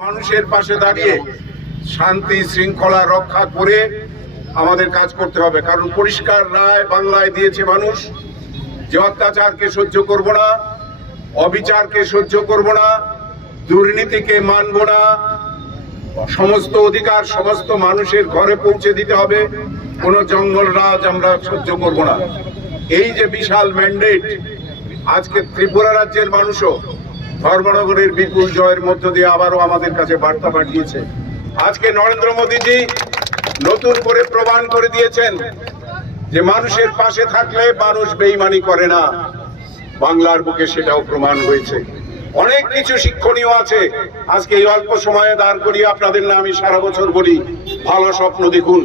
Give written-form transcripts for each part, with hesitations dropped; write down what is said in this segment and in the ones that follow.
মানুষের পাশে দাঁড়িয়ে শান্তি শৃঙ্খলা রক্ষা করে আমাদের কাজ করতে হবে, কারণ পরিষ্কার রায় বাংলায় দিয়েছে মানুষ যে অত্যাচারকে সহ্য করব না, অবিচারকে সহ্য করব না, দুর্নীতিকে মানব না, সমস্ত অধিকার সমস্ত মানুষের ঘরে পৌঁছে দিতে হবে, কোনো জঙ্গল রাজ আমরা সহ্য করব না। এই যে বিশাল ম্যান্ডেট, আজকে ত্রিপুরা রাজ্যের মানুষও ধর্মনগরের বিপুল জয়ের মধ্য দিয়ে আবারও আমাদের কাছে বার্তা পাঠিয়েছে। আজকে নরেন্দ্র মোদীজি নতুন করে প্রমাণ করে দিয়েছেন যে মানুষের পাশে থাকলে মানুষ বেইমানি করে না। বাংলার বুকে সেটাও প্রমাণ হয়েছে। অনেক কিছু শিক্ষণীয় আছে। আজকে এই অল্প সময়ে দাঁড় করিয়ে আপনাদের না আমি সারা বছর বলি, ভালো স্বপ্ন দেখুন,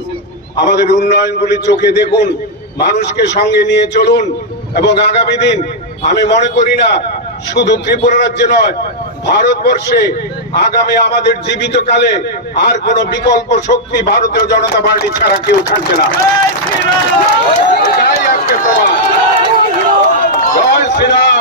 আমাদের উন্নয়নগুলি চোখে দেখুন, মানুষকে সঙ্গে নিয়ে চলুন, এবং আগামী দিন আমি মনে করি না শুধু ত্রিপুরা রাজ্যে নয়, ভারতবর্ষে আগামী আমাদের জীবিত কালে আর কোন বিকল্প শক্তি ভারতীয় জনতা পার্টি ছাড়া কেউ থাকবে না। এটাই আজকে প্রমাণ। জয় শ্রীরাম।